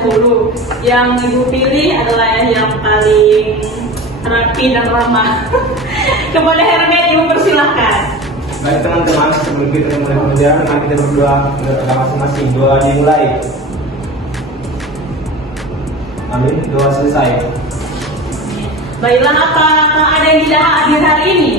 dahulu. Yang Ibu pilih adalah yang paling rapi dan ramah. Kepada Hermet, Ibu persilahkan. Baik teman-teman, sebelum kita mulai pembelajaran, mari kita berdoa kepada masing-masing. Doa dimulai. Amin. Doa selesai. Baiklah, apa ada yang tidak hadir hari ini?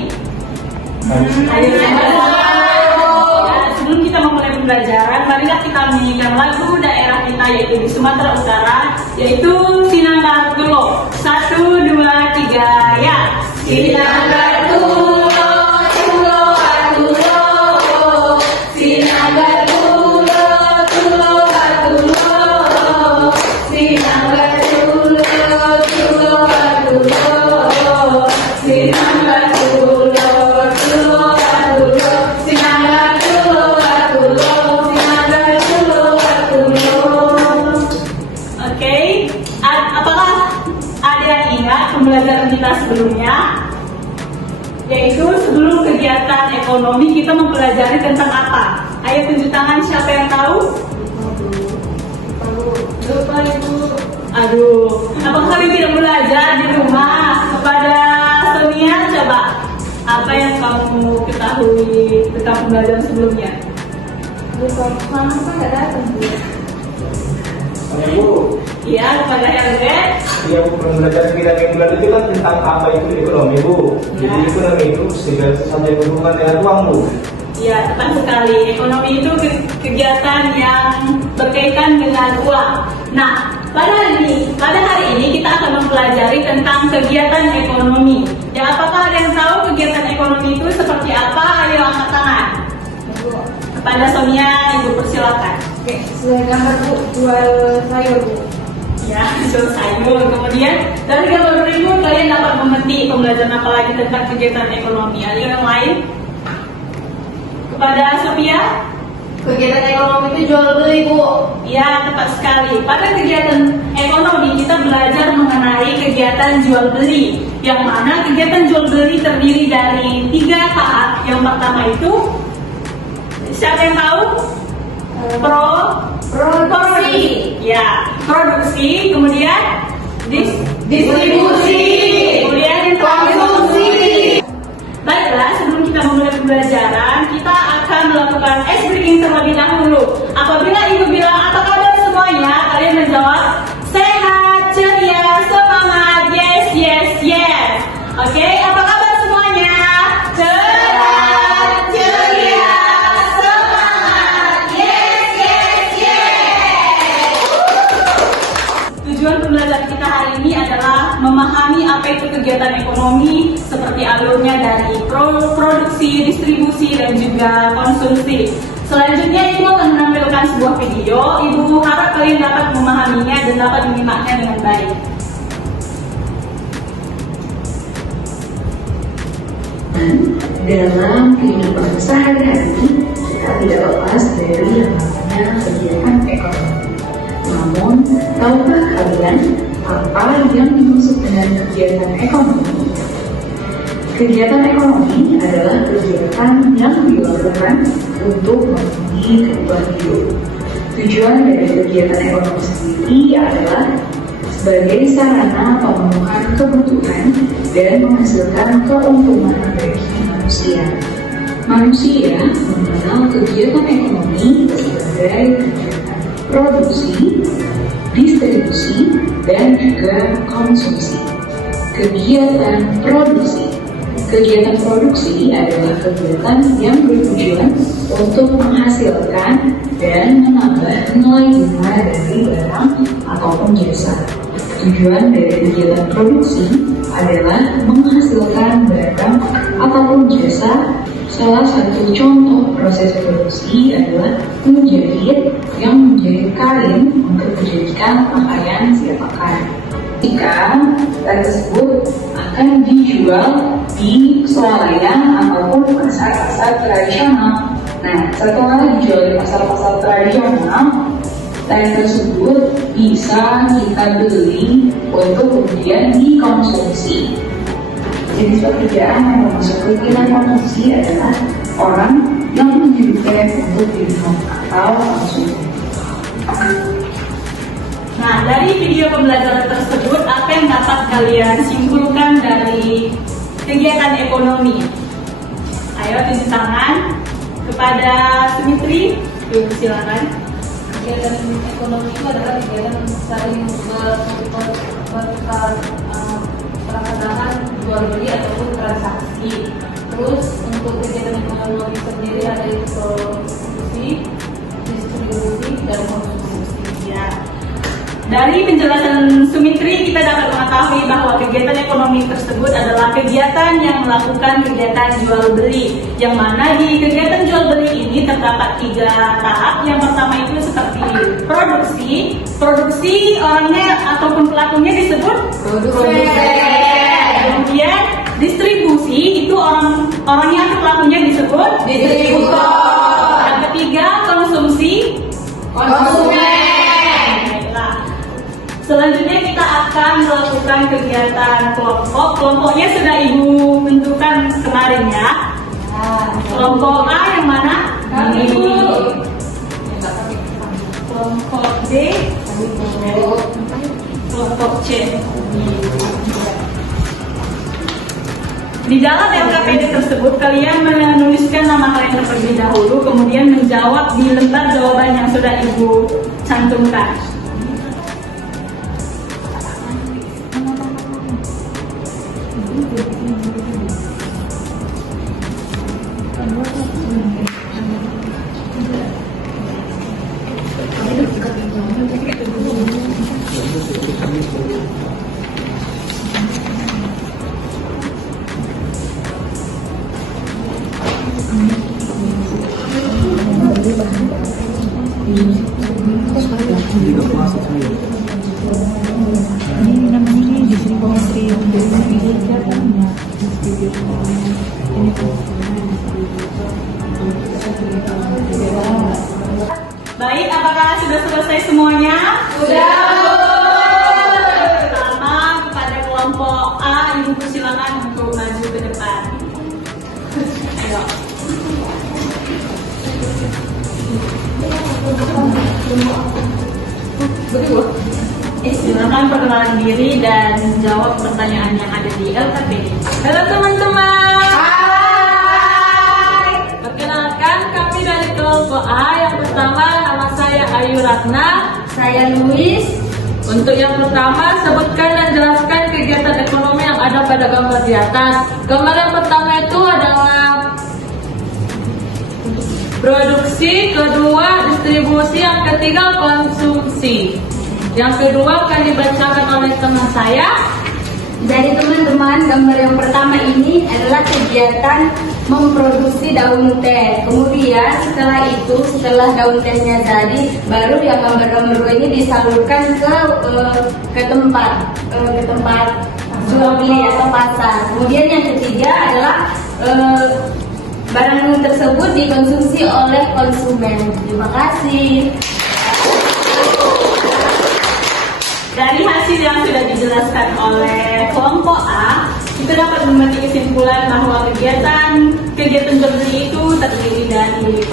Sebelum kita memulai pembelajaran, marilah kita menyanyikan lagu daerah kita yaitu di Sumatera Utara, yaitu Sinanggar Kulo. 1, 2, 3, ya. Sinanggar Kulo, Kulo, Kulo, Sinanggar Kulo, Kulo, Kulo, Sinanggar Kulo, Kulo, Kulo, Sinanggar Kulo, Kulo, Kulo, Sinanggar Kulo, Kulo, Sinanggar Kulo, Kulo. Oke, apakah ada yang ingat pembelajaran kita sebelumnya? Yaitu sebelum kegiatan ekonomi kita mempelajari tentang apa? Ayo tunjuk tangan, siapa yang tahu? Lupa Ibu. Aduh, apakah kalian tidak belajar di rumah? Kepada Sonia, coba apa yang kamu ketahui tentang pembelajaran sebelumnya? Mama nggak datang Bu. Bu, Iya, kepada Hermet. ya Bu, pembelajaran kita minggu lalu itu kan tentang apa itu ekonomi Bu. Jadi ekonomi itu segala sesuatu yang berhubungan dengan uang Bu. Ya, tepat sekali. Ekonomi itu kegiatan yang berkaitan dengan uang. Nah, pada hari ini kita akan mempelajari tentang kegiatan ekonomi. Ya, apakah ada yang tahu kegiatan ekonomi itu seperti apa? Ayo angkat tangan. Kepada Sonia, Ibu persilakan. Oke, saya gambar Bu, jual sayur Bu. Ya, jual sayur. Kemudian dari gambar Ibu kalian dapat memetik pembelajaran apa lagi tentang kegiatan ekonomi. Ayo yang lain. Kepada Sophia, Kegiatan ekonomi itu jual beli Bu. ya tepat sekali. Pada kegiatan ekonomi kita belajar mengenai kegiatan jual beli. Yang mana kegiatan jual beli terdiri dari 3 tahap. Yang pertama itu, siapa yang tahu? Produksi. Ya, produksi. Kemudian distribusi. Kemudian konsumsi. Baiklah, sebelum kita memulai pembelajaran, kita akan melakukan ice breaking terlebih dahulu. Apabila Ibu bilang apa kabar semuanya, kalian menjawab sehat, ceria, semangat, yes, yes, yes. Oke, apa kabar semuanya? Sehat, ceria, semangat, yes, yes, yes. Tujuan pembelajaran kita hari ini adalah memahami apa itu kegiatan ekonomi, seperti alurnya dari produksi, distribusi, dan juga konsumsi. Selanjutnya Ibu akan menampilkan sebuah video. Ibu harap kalian dapat memahaminya dan dapat menyimaknya dengan baik. Dalam kehidupan sehari-hari, kita tidak lepas dari yang namanya kegiatan ekonomi. Namun, tahukah kalian apa yang dimaksud dengan kegiatan ekonomi? Kegiatan ekonomi adalah kegiatan yang dilakukan untuk memenuhi kebutuhan hidup. Tujuan dari kegiatan ekonomi sendiri adalah sebagai sarana pemenuhan kebutuhan dan menghasilkan keuntungan bagi manusia. Manusia mengenal kegiatan ekonomi sebagai kegiatan produksi, distribusi, dan juga konsumsi. Kegiatan produksi. Kegiatan produksi adalah kegiatan yang bertujuan untuk menghasilkan dan menambah nilai guna dari barang ataupun jasa. Tujuan dari kegiatan produksi adalah menghasilkan barang ataupun jasa. Salah satu contoh proses produksi adalah menjahit yang menjahit kain untuk dijadikan pakaian siap pakai. Jika kain tersebut akan dijual di swalayan ataupun pasar-pasar tradisional. Nah, setelah dijual di pasar-pasar tradisional, kain tersebut bisa kita beli untuk kemudian dikonsumsi. Jenis pekerjaan yang termasuk kegiatan konsumsi adalah orang yang menjadi kain untuk diminum atau konsumsi. Nah, video pembelajaran tersebut, apa yang dapat kalian simpulkan dari kegiatan ekonomi? Ayo tunjuk tangan kepada Sumitri, silakan. Kegiatan ekonomi itu adalah kegiatan saling bertukar perdagangan, jual beli ataupun transaksi. Terus untuk kegiatan ekonomi sendiri ada itu produksi, distribusi, dan konsumsi. Ya. Dari penjelasan Sumitri, kita dapat mengetahui bahwa kegiatan ekonomi tersebut adalah kegiatan yang melakukan kegiatan jual beli, yang mana di kegiatan jual beli ini terdapat 3 tahap. Yang pertama itu seperti produksi orangnya ataupun pelakunya disebut Produsen. Kemudian distribusi itu orangnya atau pelakunya disebut Distributor. Yang ketiga konsumsi. Konsumen. Baiklah. Selanjutnya kita akan melakukan kegiatan kelompok. Kelompoknya sudah Ibu tentukan kemarin ya. Kelompok A yang mana? Kami. Kelompok B. Kelompok C. Di dalam LKPD tersebut kalian menuliskan nama kalian terlebih dahulu, kemudian menjawab di lembar jawaban yang sudah Ibu cantumkan. Baik, apakah sudah selesai semuanya? Sudah. Pertama kepada kelompok A, Ibu persilakan untuk maju ke depan. Ayo. Silakan perkenalan diri dan jawab pertanyaan yang ada di LKPD. Halo teman-teman. Hai. Perkenalkan kami dari kelompok A. Yang pertama nama saya Ayu Ratna. Saya Luis. Untuk yang pertama sebutkan dan jelaskan kegiatan ekonomi yang ada pada gambar di atas. Gambar yang pertama itu adalah produksi, kedua distribusi, yang ketiga konsumsi. Yang kedua akan dibacakan oleh teman saya. Jadi teman-teman, gambar yang pertama ini adalah kegiatan memproduksi daun teh. Kemudian setelah daun tehnya jadi, baru yang gambar-gambar ini disalurkan ke tempat jual beli atau pasar. Kemudian yang ketiga adalah barang tersebut dikonsumsi oleh konsumen. Terima kasih. Dari hasil yang sudah dijelaskan oleh kelompok A, kita dapat memetik kesimpulan bahwa kegiatan jual beli itu terdiri dari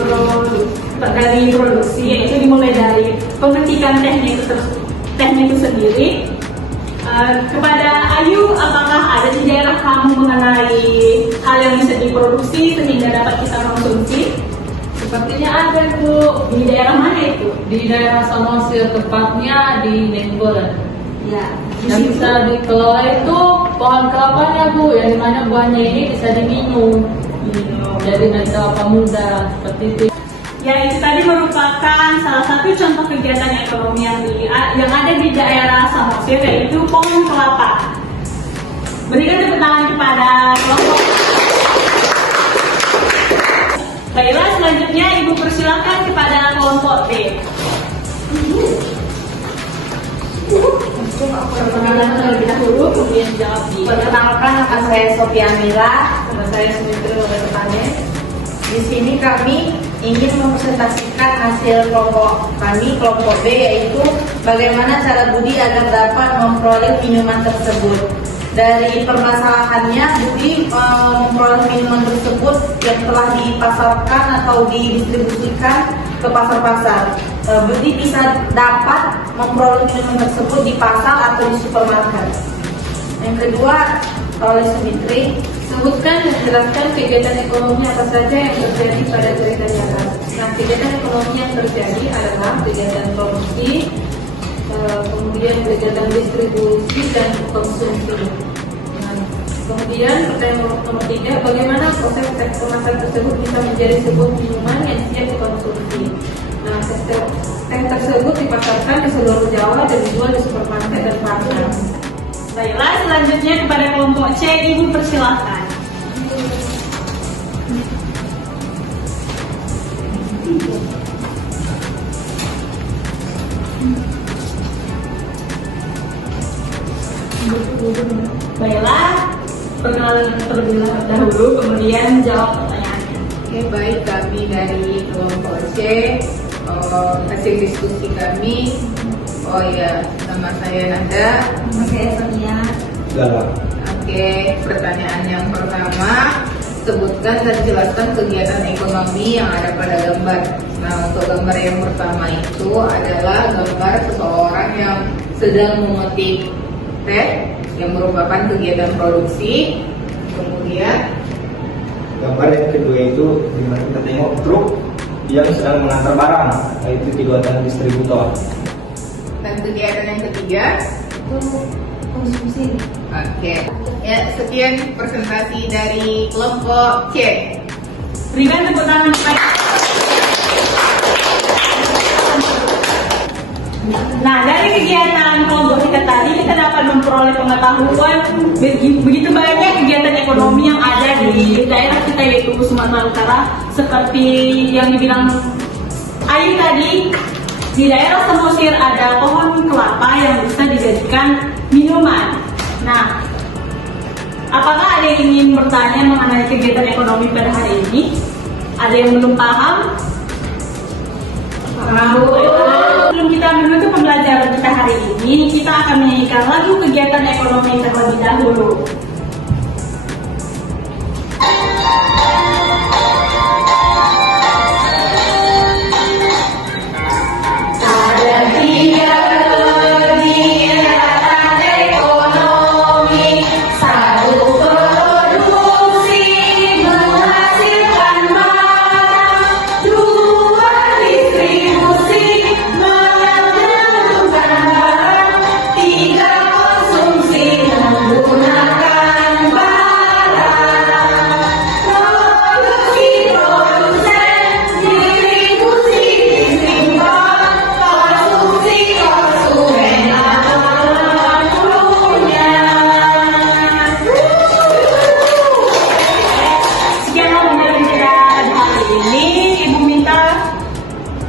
produksi, yaitu dimulai dari pemetikan tehnya itu sendiri. Kepada Ayu, apakah ada di daerah kamu mengenai hal yang bisa diproduksi sehingga dapat kita konsumsi? Sepertinya ada Bu. Di daerah mana itu? Di daerah Samosir, tepatnya di Nenggolan. Ya, Yang bisa dikelola itu pohon kelapanya Bu, yang dimana buahnya ini bisa diminum. Jadi nanti kelapa muda seperti itu. Ya, itu tadi merupakan salah satu contoh kegiatan ekonomi yang ada di daerah Samosir, yaitu pohon kelapa. Berikan tepuk tangan kepada kelompok. Baiklah, selanjutnya Ibu persilakan kepada kelompok B. Perkenalan terlebih dahulu, kemudian jawab di. Perkenalkan, nama saya Sophia Mira. Nama saya Sumitri Logatane. Di sini kami ingin mempresentasikan hasil kelompok kami, kelompok B, yaitu bagaimana cara Budi agar dapat memperoleh minuman tersebut. Dari permasalahannya, Budi memperoleh minuman tersebut yang telah dipasarkan atau didistribusikan ke pasar-pasar. Budi bisa dapat memperoleh minuman tersebut di pasar atau di supermarket. Yang kedua, oleh Sumitri, Sebutkan dan jelaskan kegiatan ekonomi apa saja yang terjadi pada cerita nyata. Nah, kegiatan ekonomi yang terjadi adalah kegiatan produksi, kemudian kegiatan distribusi dan konsumsi. Nah, kemudian pertanyaan nomor 3, bagaimana proses kemasan tersebut bisa menjadi sebuah minuman yang siap dikonsumsi? Nah, teh tersebut dipasarkan di seluruh Jawa dan dijual di supermarket dan pasar. Baiklah, selanjutnya kepada kelompok C, Ibu persilahkan. Baiklah, perkenalan terlebih dahulu, kemudian jawab pertanyaannya. Oke, baik, kami dari kelompok C, hasil diskusi kami. Oh ya, nama saya Nanda. nama saya Sonia. Galang. Oke, pertanyaan yang pertama, sebutkan dan jelaskan kegiatan ekonomi yang ada pada gambar. Nah, untuk gambar yang pertama itu adalah gambar seseorang yang sedang memetik teh, yang merupakan kegiatan produksi. Kemudian Gambar yang kedua itu dimana kita tengok truk yang sedang mengantar barang, yaitu kegiatan distributor. dan kegiatan yang ketiga. Konsumsi. Oke, ya, sekian presentasi dari kelompok C. Berikan tepuk tangan kepada. Nah, dari kegiatan kelompok kita tadi kita dapat memperoleh pengetahuan begitu banyak kegiatan ekonomi yang ada di daerah kita, yaitu Sumatera Utara, seperti yang dibilang Ayu tadi. Di daerah Samosir ada pohon kelapa yang bisa dijadikan minuman. Nah, apakah ada yang ingin bertanya mengenai kegiatan ekonomi pada hari ini? Ada yang belum paham? Sebelum kita menutup pembelajaran kita hari ini, kita akan menyanyikan lagu kegiatan ekonomi terlebih dahulu.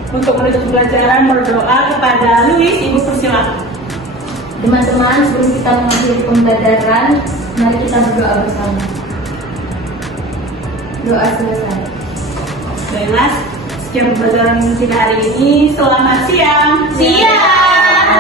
Untuk menutup pembelajaran berdoa kepada Luis, Ibu persilakan. Teman-teman, sebelum kita mengakhiri pembelajaran, mari kita berdoa bersama. Doa selesai. Baiklah, sekian pembelajaran kita hari ini. Selamat siang. Siang.